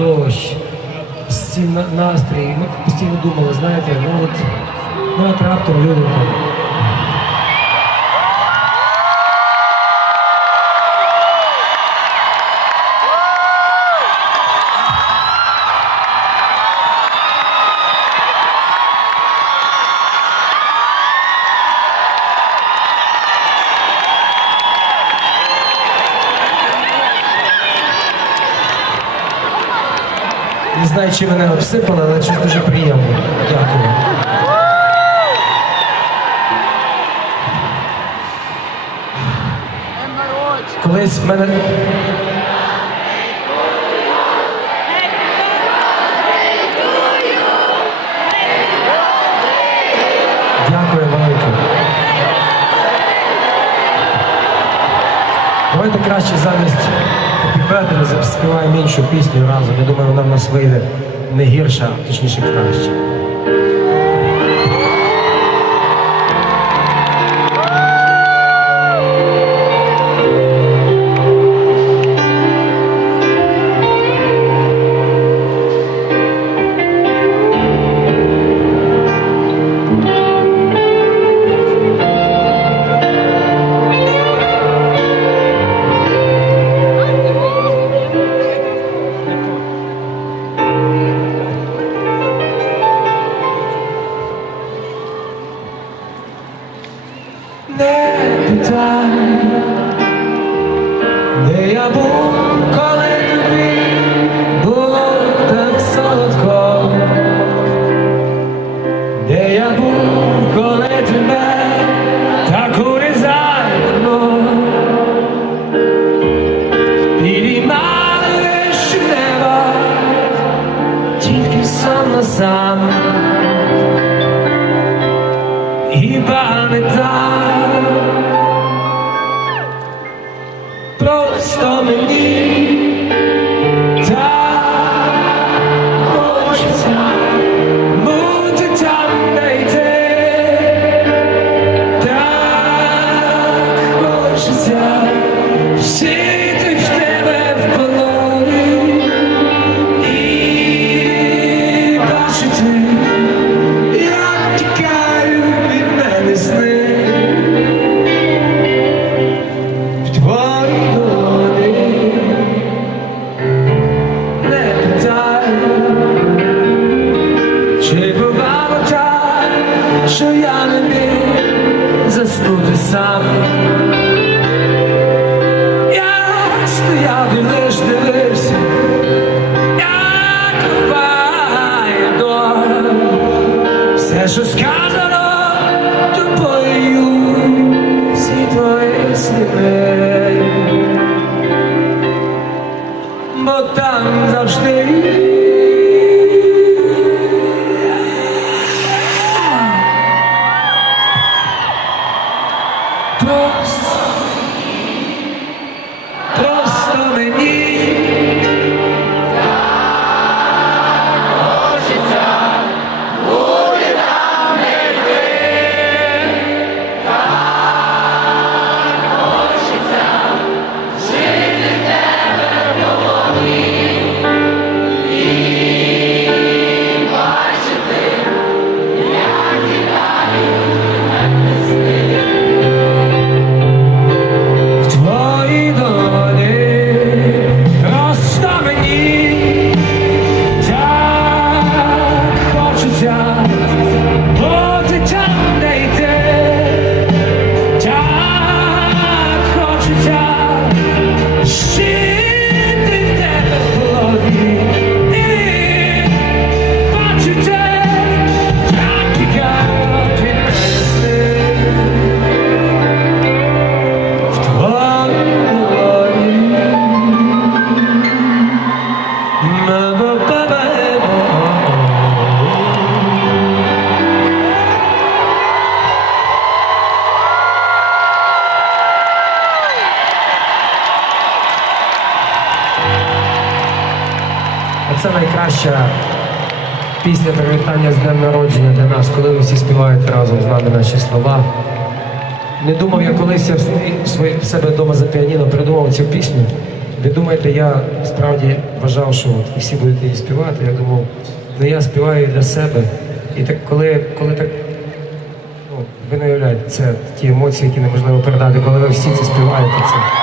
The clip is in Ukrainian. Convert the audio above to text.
дощ, на- настрій. Ми постійно думали, знаєте, ну от, ну от раптом люди Не знаю, чи мене обсипали, але щось дуже приємно. Дякую. Колись в мене. Дякую велике. Давайте краще замість Birthday заспіваємо іншу пісню разом. Я думаю, вона в нас вийде не гірша, а точніше краще. Не питай, де я був, коли тобі було так солодко, де я був, коли тебе так урізально підіймали вище неба, тільки сам на сам. stomach. Заснути сам. Я стояв і лиш дивився, як буває доля. Все, що сказано тобою, всі твої сліди, бо там завжди. Це найкраща пісня привітання з днем народження для нас, коли ви всі співаєте разом з нами наші слова. Не думав я колись я в, себе вдома за піаніно придумав цю пісню. Ви думаєте, я справді вважав, що от всі будете її співати. Я думав, ну я співаю для себе. І так коли, коли так, ну, ви не уявляєте, це ті емоції, які неможливо передати, коли ви всі це співаєте. Це,